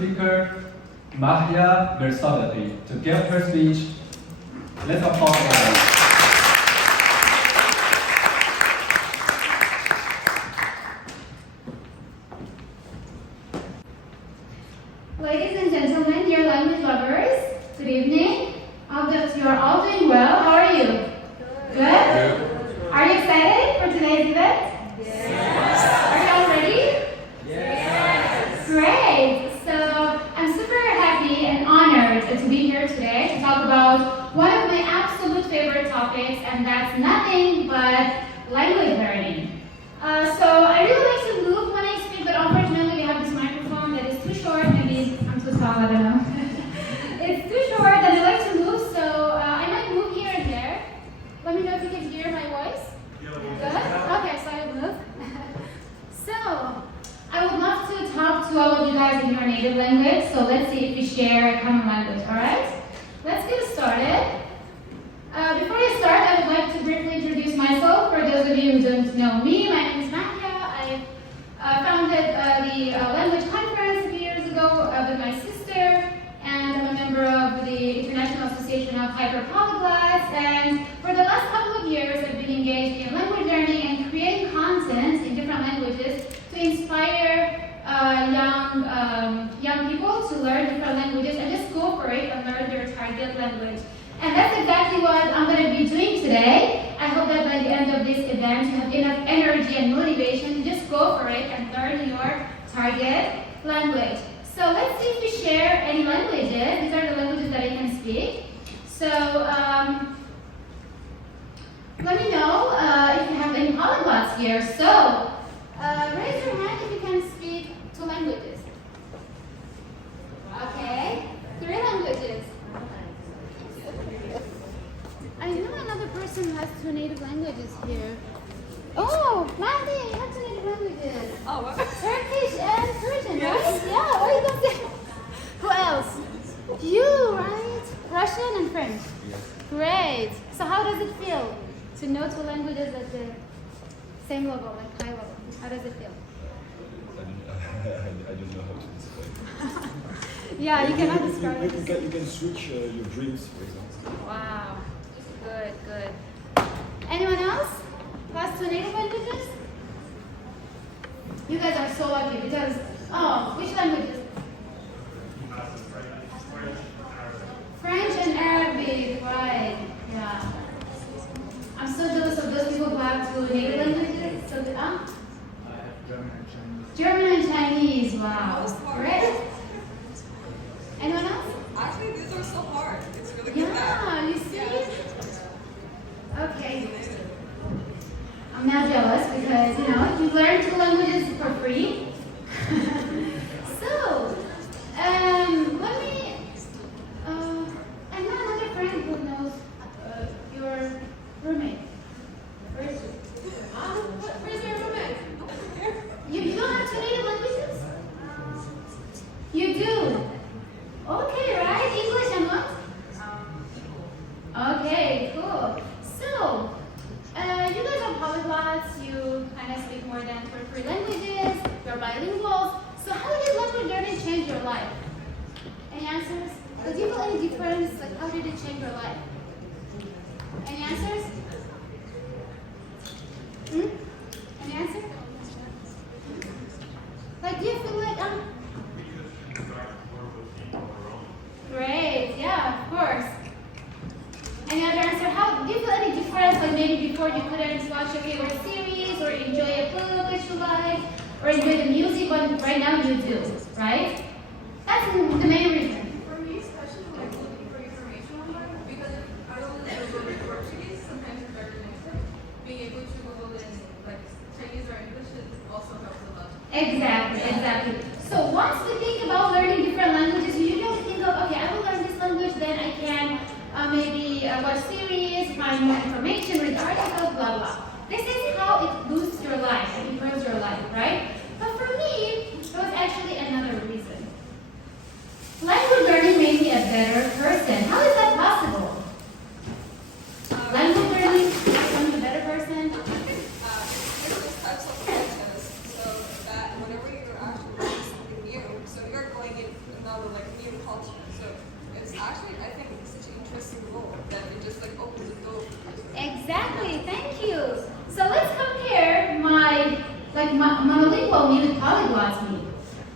speaker, Mahia Mirsavati, to give her speech. Let's applaud her. Ladies and gentlemen, dear language lovers, good evening. I hope that you are all doing well. How are you? Good? Are you excited for today's event? Yes. Are you all ready? Yes. Great. So I'm super happy and honored to be here today to talk about one of my absolute favorite topics, and that's nothing but language learning. So I really like to move when I speak, but unfortunately we have this microphone that is too short. Maybe I'm too tall, I don't know. It's too short and I like to move, so I might move here and there. Let me know if you can hear my voice. Good? Okay, so I move. So, I would love to talk to all of you guys in your native language, so let's see if we share a common language, alright? Let's get started. Before I start, I would like to briefly introduce myself. For those of you who don't know me, my name is Mahia. I founded the language conference a few years ago with my sister, and I'm a member of the International Association of Hyperpolyglots. And for the last couple of years, I've been engaged in language learning and creating content in different languages to inspire young people to learn different languages and just go for it and learn their target language. And that's exactly what I'm going to be doing today. I hope that by the end of this event, you have enough energy and motivation to just go for it and learn your target language. So let's see if we share any languages. These are the languages that I can speak. So let me know if you have any polyglots here. So raise your hand if you can speak 2 languages. Okay, 3 languages. I know another person who has 2 native languages here. Oh, Mahdi, you have 2 native languages. Oh, what? Turkish and Persian, Yes. right? Yeah, why you don't say? Who else? You, right? Russian and French. Yes. Great. So how does it feel to know 2 languages at the same level, like high level? How does it feel? I don't know how to describe. Yeah, you cannot describe it. You can switch your dreams, for example. Wow. Good, good. Anyone else? Has 2 native languages? You guys are so lucky because, which languages? French and Arabic, right, yeah. I'm so jealous of those people who have 2 native languages. So, German and Chinese, wow. Great. Anyone else? Actually, these are so hard. It's really good. Yeah, you see? Okay. I'm not jealous because, you learn 2 languages for free. So, let me, I know another friend who knows your roommate. Where is she? Where's your roommate? You don't have 2 native languages? You do? Okay, right? English and what? Okay, cool. So, you guys are polyglots, you kind of speak more than 3 languages, you're bilinguals. So how did language learning change your life? Any answers? Do you feel any difference? Like, how did it change your life? Any answers? Any answer? Like, do you feel like, Great, yeah, of course. Any other answer? How do you feel any difference? Like maybe before you couldn't watch your favorite series or enjoy a book that you like or enjoy the music, but right now you do, right? That's the main reason. For me, especially like looking for information online, because I don't know Portuguese, sometimes it's very limited. Being able to Google in like Chinese or English also helps a lot. Exactly. So once we think about learning different languages, we usually think of, okay, I will learn this language, then I can maybe watch series, find more information, read articles, blah, blah. This is how it boosts your life, it improves your life, right? But for me, there was actually another reason. Language learning made me a better person. How is that possible? Language learning makes me a better person? There's those types of cultures, so that whenever you're actually learning something new, so you're going in another like new culture. So it's actually, I think, such an interesting role that it just like opens the door. Exactly, thank you. So let's compare my monolingual me with polyglot me.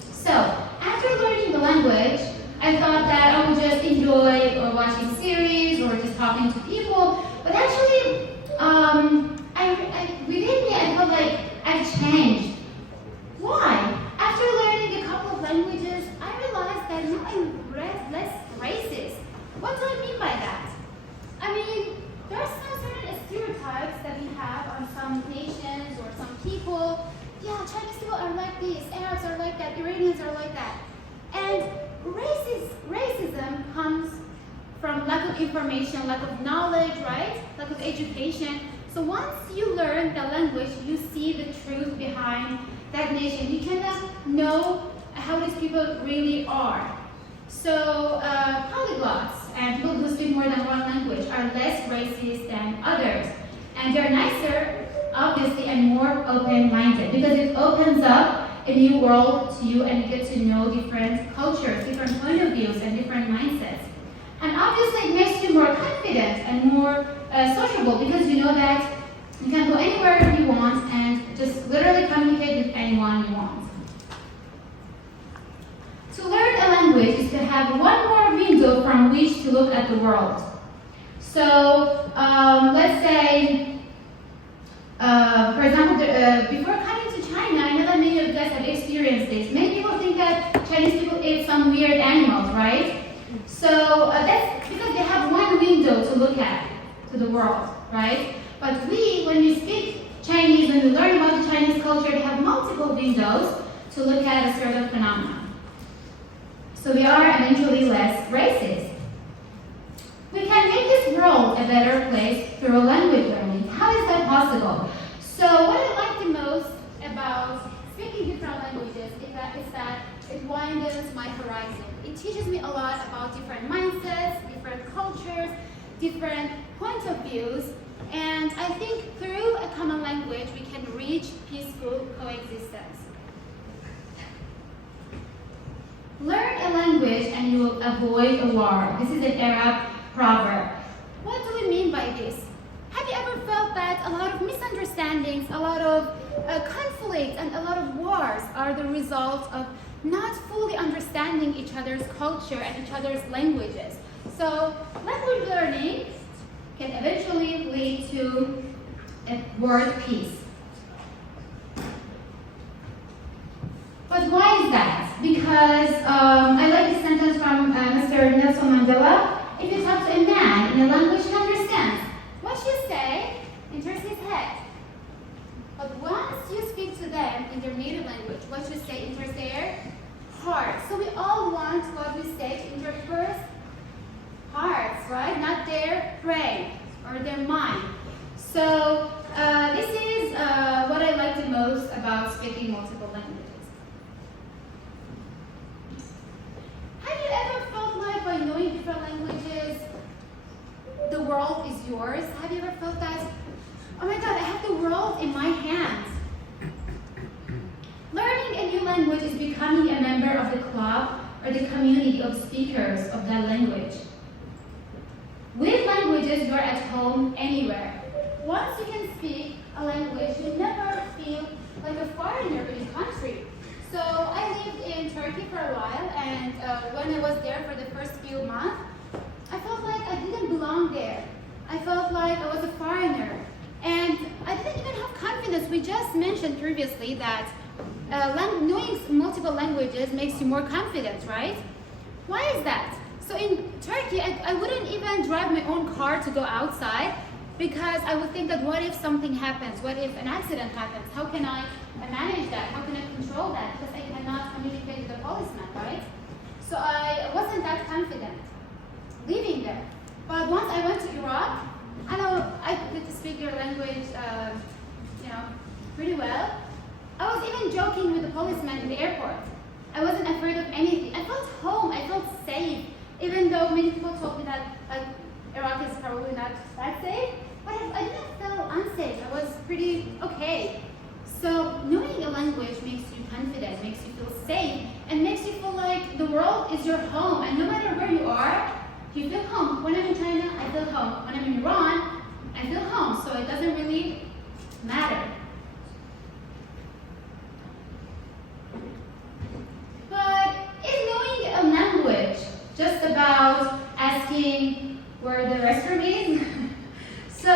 So after learning the language, I thought that I would just enjoy watching series or just talking to people, but actually, within me, I felt like I've changed. Why? After learning a couple of languages, I realized that now I'm less racist. What do I mean by that? I mean, there are some certain stereotypes that we have on some nations or some people. Yeah, Chinese people are like this, Arabs are like that, Iranians are like that. And racism comes from lack of information, lack of knowledge, right? Lack of education. So once you learn the language, you see the truth behind that nation. You cannot know how these people really are. So polyglots and people who speak more than one language are less racist than others. And they're nicer, obviously, and more open-minded because it opens up a new world to you and you get to know different cultures, different point of views, and different mindsets. And obviously, it makes you more confident and more sociable because you know that you can go anywhere you want and just literally communicate with anyone you want. To learn a language is to have one more window from which to look at the world. So let's say, for example, before coming to China, I know that many of you guys have experienced this. Many people think that Chinese people eat some weird animals, right? So that's because they have one window to look at to the world, right? But when we speak Chinese, when we learn about the Chinese culture, we have multiple windows to look at a certain phenomenon. So we are eventually less racist. We can make this world a better place through language learning. How is that possible? So what I like the most about speaking different languages is that it widens my horizon. It teaches me a lot about different mindsets, different cultures, different points of views, and I think through a common language we can reach peaceful coexistence. Learn a language and you will avoid a war. This is an Arab proverb. What do we mean by this? Have you ever felt that a lot of misunderstandings, a lot of conflict, and a lot of wars are the result of not fully understanding each other's culture and each other's languages? So language learning can eventually lead to a world peace. But why is that? Because I like this sentence from Mr. Nelson Mandela. If you talk to a man in a language he understands, what you say enters his head. But once you speak to them in their native language, what you say enters their heart. So we all want what we say to enter first hearts, right? Not their brain or their mind. So this is what I like the most about speaking multiple languages. Have you ever felt like by knowing different languages, the world is yours? Have you ever felt that, oh my God, I have the world in my hands? Learning a new language is becoming a member of the club or the community of speakers of that language. With languages, you're at home anywhere. Once you can speak a language, you never feel like a foreigner in the country. So I lived in Turkey for a while, and when I was there for the first few months, I felt like I didn't belong there. I felt like I was a foreigner. And I didn't even have confidence. We just mentioned previously that knowing multiple languages makes you more confident, right? Why is that? So in Turkey, I wouldn't even drive my own car to go outside because I would think that what if something happens? What if an accident happens? How can I manage that? How can I control that? Because I cannot communicate with the policeman, right? So I wasn't that confident living there. But once I went to Iraq, I know I could speak your language, pretty well. I was even joking with the policeman in the airport. I wasn't afraid of anything. I felt home. I felt safe. Even though many people told me that Iraq is probably not that safe, but I didn't feel unsafe. I was pretty okay. So knowing a language makes you confident, makes you feel safe, and makes you feel like the world is your home, and no matter where you are, you feel home. When I'm in China, I feel home. When I'm in Iran, I feel home. So it doesn't really matter. But is knowing a language just about asking where the restroom is? So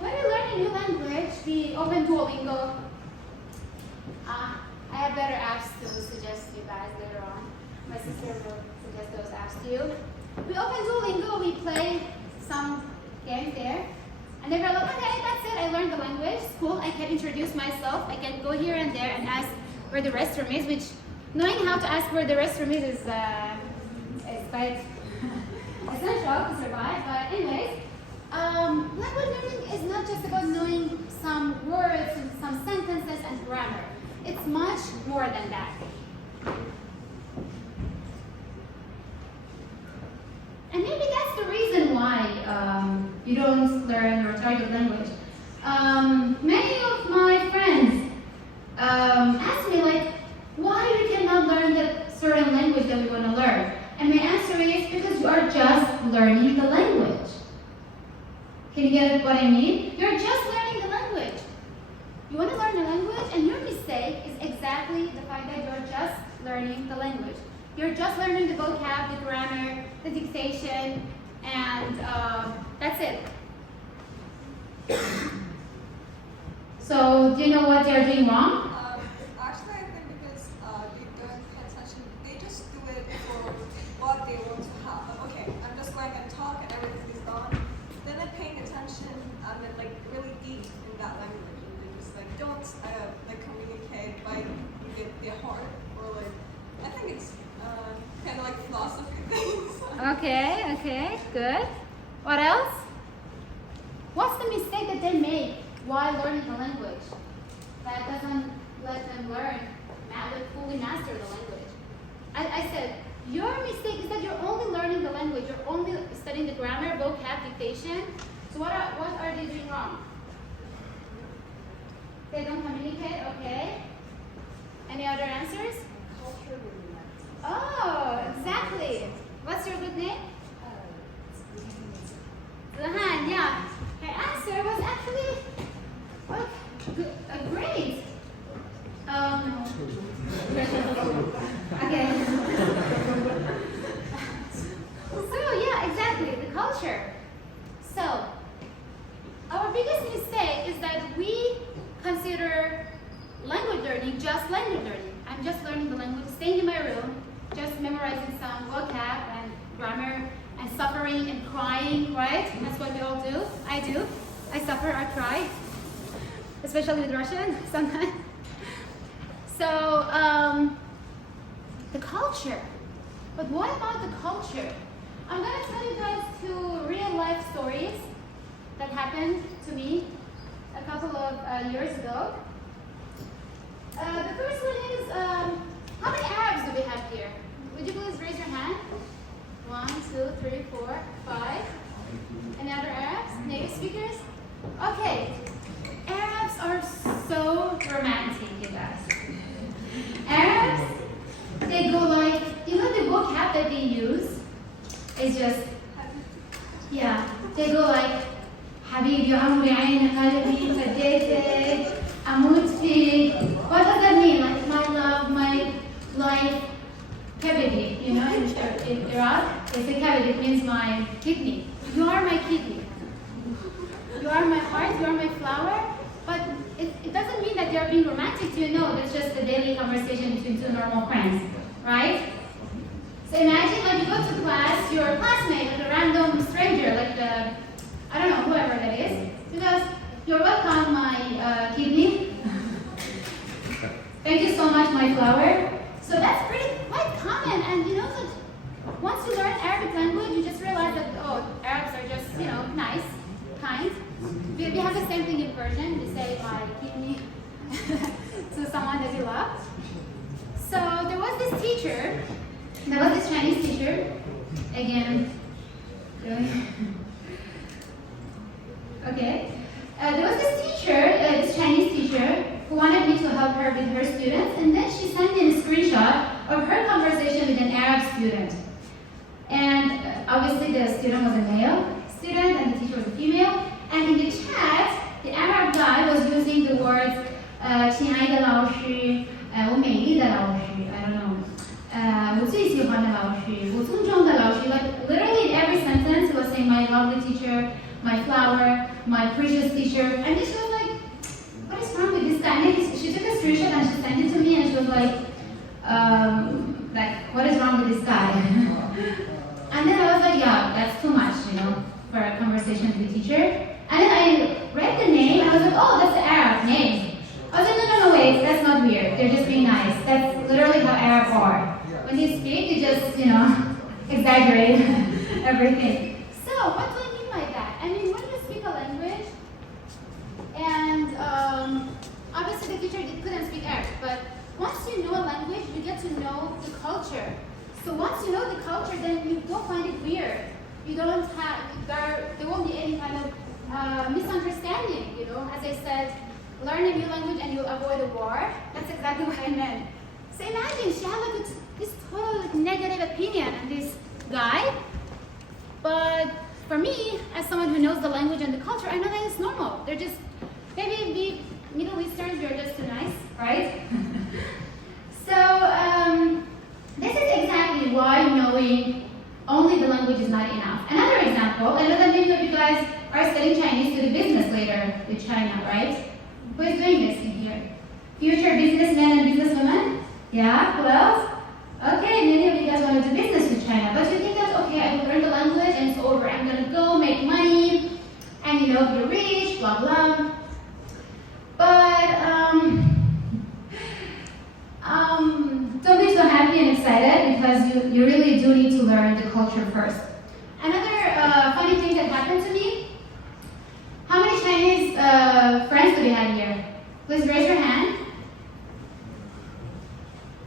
when we learn a new language, we open Duolingo. I have better apps to suggest you guys later on. My sister will suggest those apps to you. We open Duolingo, we play some games there. And then we're like, okay, that's it, I learned the language, cool, I can introduce myself, I can go here and there and ask where the restroom is, which knowing how to ask where the restroom is quite essential to survive. But anyways, language learning is not just about knowing some words and some sentences and grammar. It's much more than that. And maybe that's the reason why you don't learn or target language. Many of my friends ask me like, why we cannot learn that certain language that we want to learn? And my answer is because you are just learning the language. Can you get what I mean? You're just learning the language. You want to learn the language, and your mistake is exactly the fact that you're just learning the language. You're just learning the vocab, the grammar, the dictation, and that's it. So, do you know what you're doing wrong? Actually, I think because they don't pay attention, they just do it for what they want to have. Like, okay, I'm just going and talk and everything is gone. Then they're paying attention and then like really deep in that language. And they just like don't like communicate by their heart or like, I think it's kind of like philosophy things. Okay, good. What else? What's the mistake that they make while learning the language that doesn't let them learn, fully master the language? I said, your mistake is that you're only learning the language, you're only studying the grammar, vocab, dictation. So what are they doing wrong? They don't communicate, okay. Any other answers? Culture really matters. Oh, exactly. What's your good name? Zahan, yeah. Her answer was actually great. Okay. So yeah, exactly, the culture. So our biggest mistake is that we consider language learning just language learning. I'm just learning the language, staying in my room, just memorizing some vocab and grammar and suffering and crying, right? That's what we all do. I do. I suffer, I cry, especially with Russian sometimes. So, the culture. But what about the culture? I'm going to tell you guys two real life stories that happened to me a couple of years ago. The first one is, how many Arabs do we have here? Would you please raise your hand? 1, 2, 3, 4, 5. Any other Arabs? Native speakers? Okay. Arabs are so romantic, you guys. Arabs, they go like, you know the vocab that they use is just, yeah, they go like, حبيبي عمري عين قلبي فديتك أموت فيك. What does that mean? Like my love, my life, kebedi, you know, in Iraq, they say kebedi, it means my kidney. You are my kidney. You are my heart, you are my flower. But it doesn't mean that you're being romantic to you, no, it's just a daily conversation between two normal friends, right? So imagine like you go to class, your classmate, like a random stranger, like I don't know, whoever that is, because you're welcome, my kidney. Thank you so much, my flower. So that's quite common, and you know that once you learn Arabic language, you just realize that, oh, Arabs are just, you know, nice, kind. We have the same thing in Persian. We say my kidney to someone that you love. So there was this teacher, there was this Chinese teacher, again, okay. There was this teacher, this Chinese teacher, who wanted me to help her with her students, and then she sent me a screenshot of her conversation with an Arab student. student. And obviously the student was a male student and the teacher was a female. And in the chat, the Arab guy was using the words 亲爱的老师, 我美丽的老师, I don't know, 我最喜欢的老师, 我尊重的老师. Like literally in every sentence, he was saying my lovely teacher, my flower, my precious teacher. And she was like, what is wrong with this guy? And then she took a screenshot and she sent it to me and she was like, what is wrong with this guy? And then I was like, yeah, that's too much, for a conversation with the teacher. And then I read the name and I was like, oh, that's the Arab name. I was like, no, wait, that's not weird. They're just being nice. That's literally how Arabs are. When they speak, they just, exaggerate everything. So, what do I mean by that? I mean, when you speak a language, and obviously the teacher couldn't speak Arabic, but once you know a language, you get to know the culture. So once you know the culture, then you don't find it weird. You don't have, there won't be any kind of misunderstanding, As I said, learn a new language and you'll avoid a war. That's exactly what I meant. So imagine she had like this total negative opinion on this guy. But for me, as someone who knows the language and the culture, I know that it's normal. They're just, maybe we Middle Easterns, we're just too nice, right? So this is exactly why knowing only the language is not enough. Another example, I know that many of you guys are studying Chinese to do business later with China, right? Who is doing this in here? Future businessmen and businesswomen? Yeah, who else? Okay, many of you guys want to do business with China, but you think that, okay, I will learn the language and it's over. I'm going to go make money and, be rich, blah, blah. But, don't be so happy and excited because you really do need to learn the culture first. Another funny thing that happened to me, how many Chinese friends do we have here? Please raise your hand.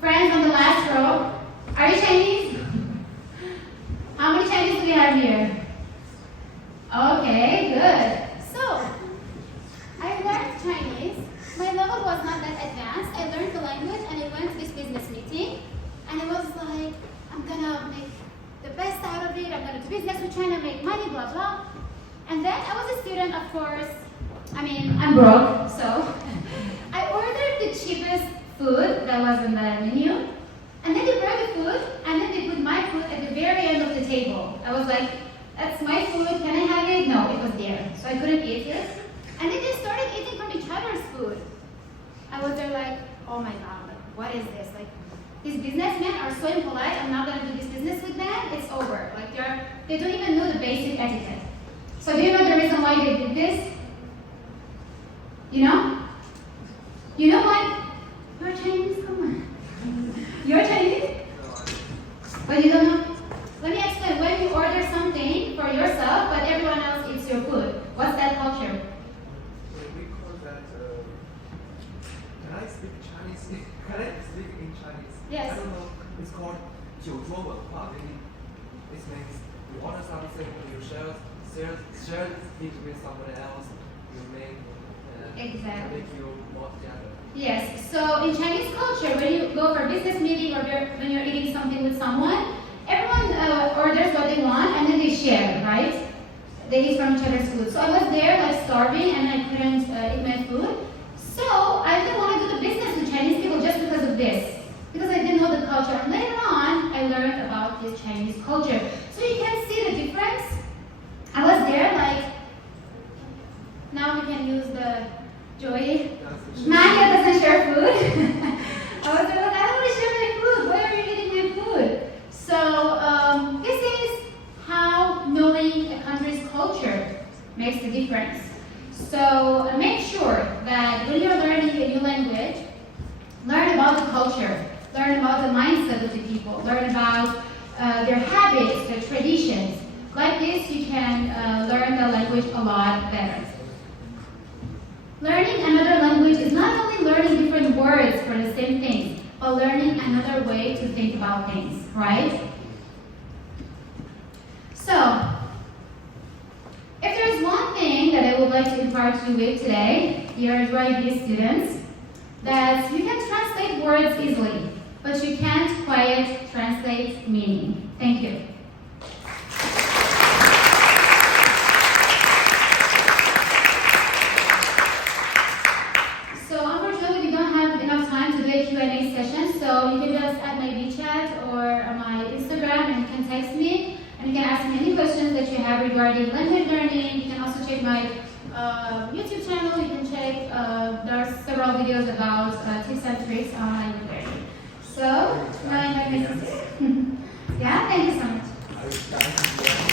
Friends on the last row, are you Chinese? How many Chinese do we have here? Okay, good. So, I learned Chinese. My level was not that advanced. I learned the language and I went to this business meeting and I was like, I'm gonna make the best out of it. I'm gonna do business with China, make money, blah, blah. And then I was a student, of course. I'm broke, so I ordered the cheapest food that was on the menu. And then they brought the food and then they put my food at the very end of the table. I was like, that's my food, can I have it? No, it was there, so I couldn't eat it. And then they started eating from each other's food. I was there like, oh my God, what is this? These businessmen are so impolite, I'm not gonna do this business with them, it's over. They don't even know the basic etiquette. So do you know the reason why they did this? You know? You know what? You're Chinese, come on. You're Chinese? But you don't know? Let me explain, when you order something for yourself, but everyone else eats your food, what's that culture? We call that, can I speak Chinese? Can I speak in Chinese? Yes. I don't know, it's called 酒桌文化. Maybe this means you order something, you share it with someone else, you make Exactly. make you more together. Yes, so in Chinese culture, when you go for a business meeting or when you're eating something with someone, everyone orders what they want and then they share, right? They eat from each other's food. So I was there starving and I couldn't eat my food. So I didn't want to do the business with Chinese people just because of this. Because I didn't know the culture. And later on, I learned about this Chinese culture. So you can see the difference. I was there now we can use the Joy. Maya doesn't share food. I was like, I don't want to share my food. Why are you eating my food? So this is how knowing a country's culture makes a difference. So make sure that when you're learning a new language, learn about the culture, learn about the mindset of the people, learn about their habits, their traditions. Like this, you can learn the language a lot better. Learning another language is not only learning different words for the same thing, but learning another way to think about things, right? So, if there's one thing that I would like to impart to you with today, dear YB students, that you can translate words easily, but you can't quite translate translate meaning. Thank you. So unfortunately, we don't have enough time to do a Q&A session, so you can just add my WeChat or my Instagram and you can text me and you can ask me any questions that you have regarding language learning. You can also check my YouTube channel. You can check, there are several videos about tips and tricks on language learning. So, my name is yeah, thank you so much.